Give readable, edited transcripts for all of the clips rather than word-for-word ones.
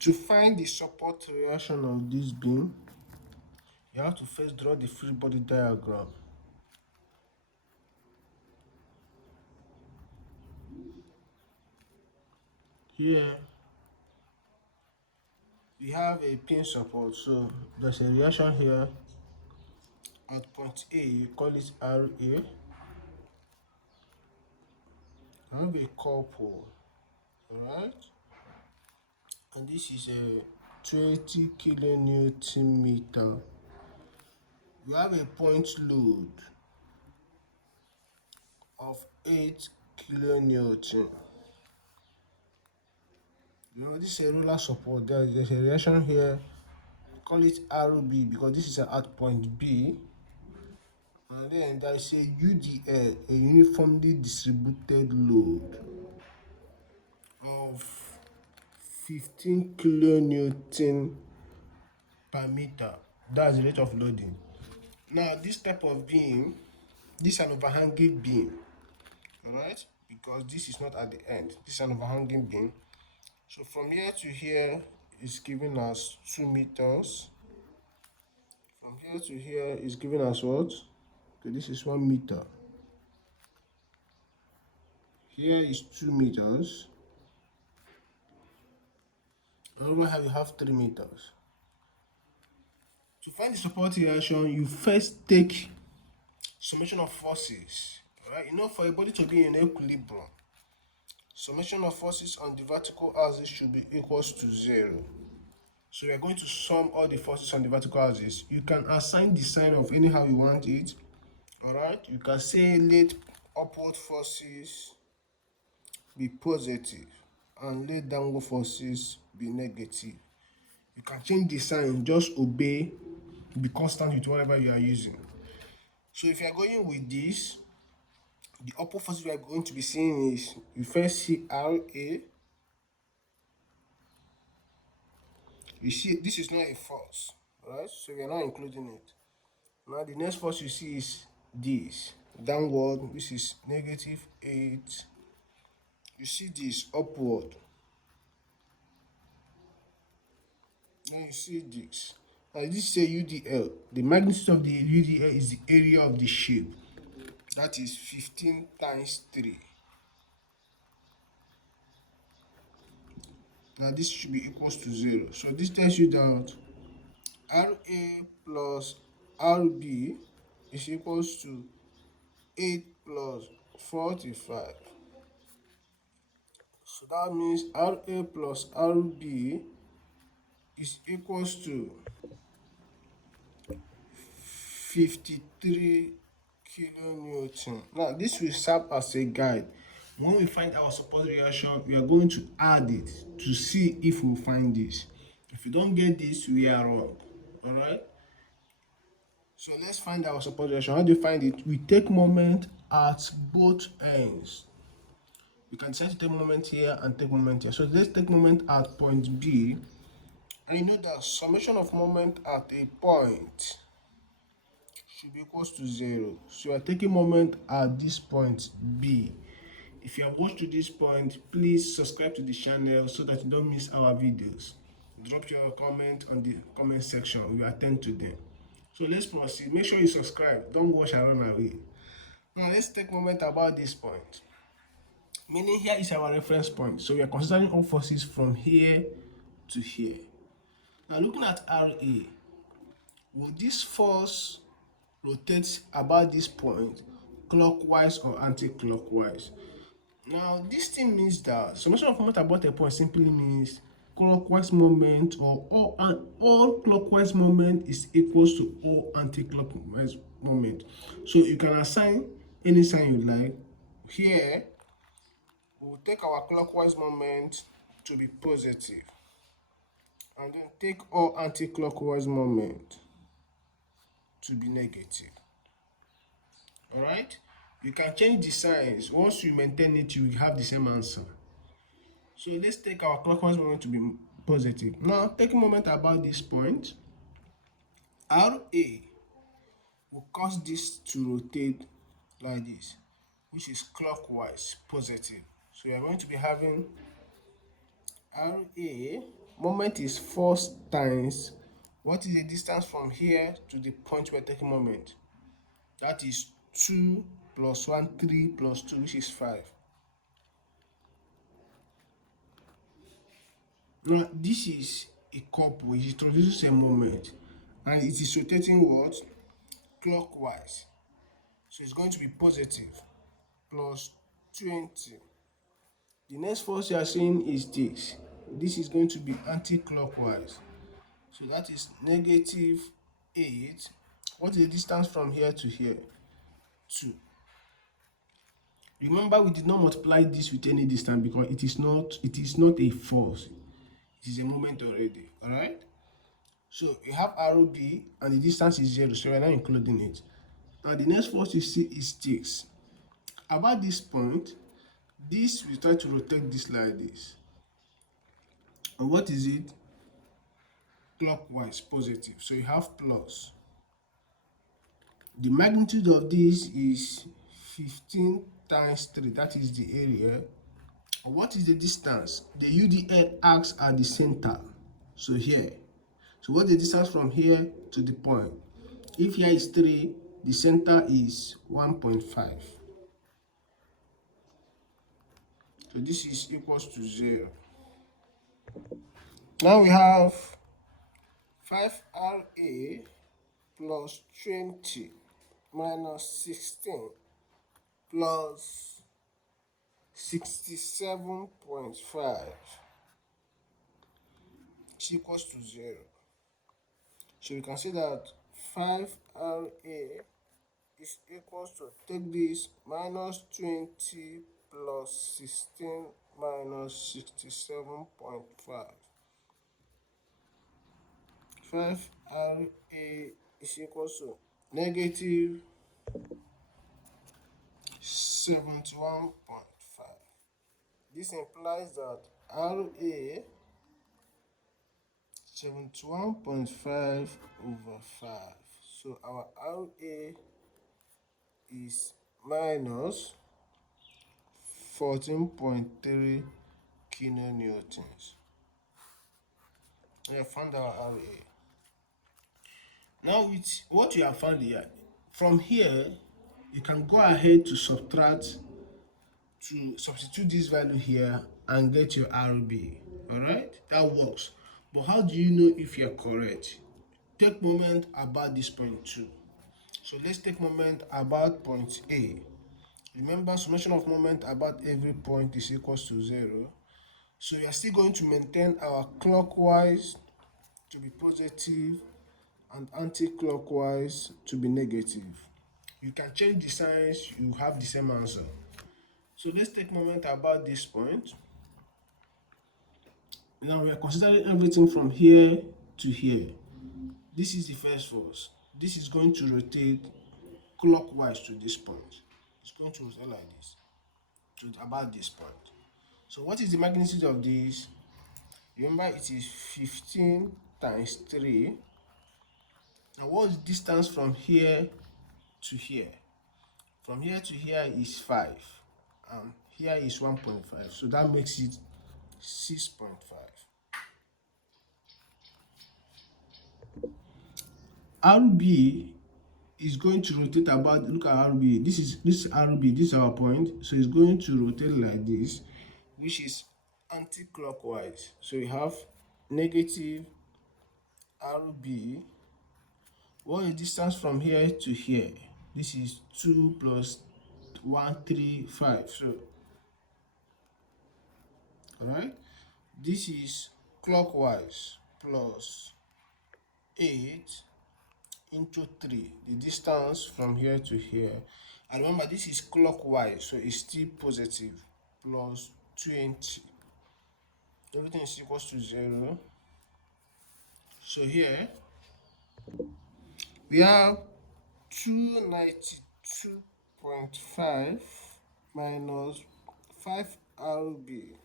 To find the support reaction of this beam, you have to first draw the free body diagram. Here we have a pin support, so there's a reaction here at point A, you call it RA. I have a couple, alright, and this is a 20 kilonewton meter. We have a point load of 8 kilonewton. You know, this is a roller support. There's a reaction here, call it RB, because this is at point B. And then there is a UDL, a uniformly distributed load of 15 kilonewton per meter. That's the rate of loading. Now, this type of beam, this is an overhanging beam, alright, because this is not at the end. This is an overhanging beam. So from here to here is giving us 2 meters. From here to here is giving us what? Okay, this is 1 meter. Here is 2 meters. And over here we have 3 meters. To find the support reaction, you first take summation of forces. Alright, you know, for a body to be in equilibrium, summation of forces on the vertical axis should be equals to 0. So we are going to sum all the forces on the vertical axis. You can assign the sign of anyhow you want it. Alright, you can say let upward forces be positive and let downward forces be negative. You can change the sign, just obey, be constant with whatever you are using. So if you are going with this, the upward forces we are going to be seeing is, you first see RA. You see, this is not a force, right? So we are not including it. Now the next force you see is this, downward, this is -8. You see this, upward. Now you see this. Now this is a UDL. The magnitude of the UDL is the area of the shape. That is 15 times 3. Now this should be equals to 0. So this tells you that RA plus RB is equals to 8 plus 45. So that means RA plus RB is equals to 53 kilonewton. Now this will serve as a guide. When we find our support reaction, we are going to add it to see if we find this. If you don't get this, we are wrong. Alright? So let's find our support reaction. How do you find it? We take moment at both ends. We can decide to take moment here and take moment here. So let's take moment at point B. And you know that summation of moment at a point should be equals to 0. So we are taking moment at this point B. If you have watched to this point, please subscribe to the channel so that you don't miss our videos. Drop your comment on the comment section. We will attend to them. So let's proceed. Make sure you subscribe. Don't watch and run away. Now let's take moment about this point. Meaning here is our reference point. So we are considering all forces from here to here. Now looking at RA, will this force rotate about this point clockwise or anti-clockwise? Now this thing means that summation of moment about a point simply means clockwise moment, or all clockwise moment is equals to all anti-clockwise moment. So you can assign any sign you like. Here we'll take our clockwise moment to be positive, and then take all anti-clockwise moment to be negative. Alright, you can change the signs. Once you maintain it, you will have the same answer. So let's take our clockwise moment to be positive. Now take a moment about this point. RA will cause this to rotate like this, which is clockwise positive. So we are going to be having RA moment is force times what is the distance from here to the point we're taking moment. That is 2 plus 1, 3 plus 2, which is 5. Now, this is a couple, it introduces a moment, and it is rotating what? Clockwise. So it's going to be positive plus 20. The next force you are seeing is this. This is going to be anti-clockwise. So that is negative 8. What is the distance from here to here? 2. Remember, we did not multiply this with any distance because it is not a force. It is a moment already. Alright? So you have ROB and the distance is 0, so we are not including it. Now the next force you see is this. About this point, this we try to rotate this like this. And what is it? Clockwise, positive. So you have plus. The magnitude of this is 15 times 3. That is the area. What is the distance? The UDL acts at the center. So here. So what is the distance from here to the point? If here is 3, the center is 1.5. So this is equals to 0. Now we have 5RA plus 20 minus 16 plus 67.5 is equals to 0. So you can see that 5RA is equals to, take this, minus 20 plus 16 minus 67.5. 5RA is equals to negative 71.5. This implies that RA 71.5 over 5. So our RA is minus 14.3 kilonewtons. We have found our RA. Now with what you have found here, from here you can go ahead to substitute this value here and get your RB. Alright, that works. But how do you know if you're correct? Take moment about this point too. So let's take moment about point A. Remember, summation of moment about every point is equals to 0. So we are still going to maintain our clockwise to be positive and anti-clockwise to be negative. You can change the signs, you have the same answer. So let's take moment about this point. Now we are considering everything from here to here. This is the first force. This is going to rotate clockwise to this point. It's going to rotate like this to about this point. So what is the magnitude of this? Remember, it is 15 times 3. Now what is the distance from here to here? From here to here is 5. And here is 1.5. So that makes it 6.5. RB is going to rotate about, look at RB. This is RB, this is our point. So it's going to rotate like this, which is anti-clockwise. So we have negative RB. What is the distance from here to here? This is 2 plus 1, 3, 5. So, alright, this is clockwise plus 8 into 3, the distance from here to here. And remember, this is clockwise, so it's still positive, plus 20. Everything is equals to 0. So here we have 292.5 minus 5RB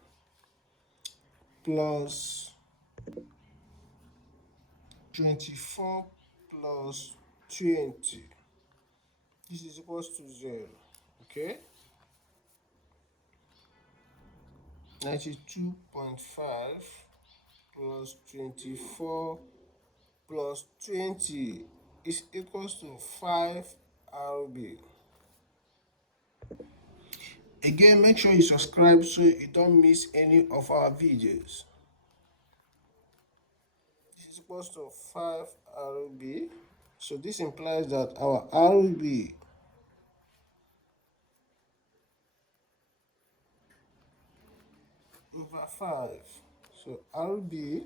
plus 24 plus 20. This is equals to 0. Okay, 92.5 plus 24 plus 20 is equals to 5 RB. Again, make sure you subscribe so you don't miss any of our videos. This is equals to 5 RB. So this implies that our RB over 5. So RB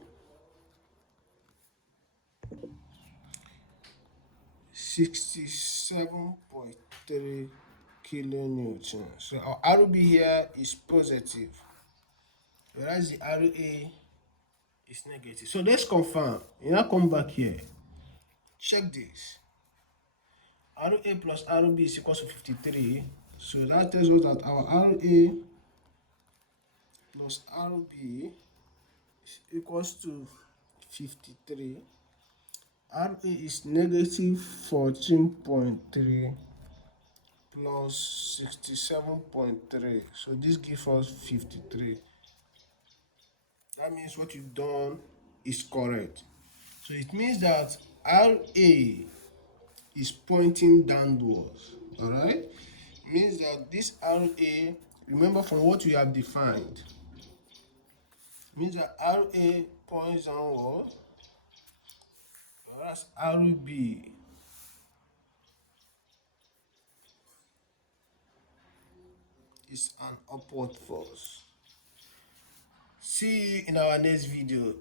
67.3 kilonewton. So our RB here is positive, whereas the RA is negative. So let's confirm. You now come back here. Check this. RA plus RB is equal to 53. So that tells us that our RA plus RB is equals to 53. RA is negative 14.3 plus 67.3. So this gives us 53. That means what you've done is correct. So it means that RA is pointing downwards. Alright? It means that this RA, remember from what we have defined, means that RA points downward, whereas RB is an upward force. See you in our next video.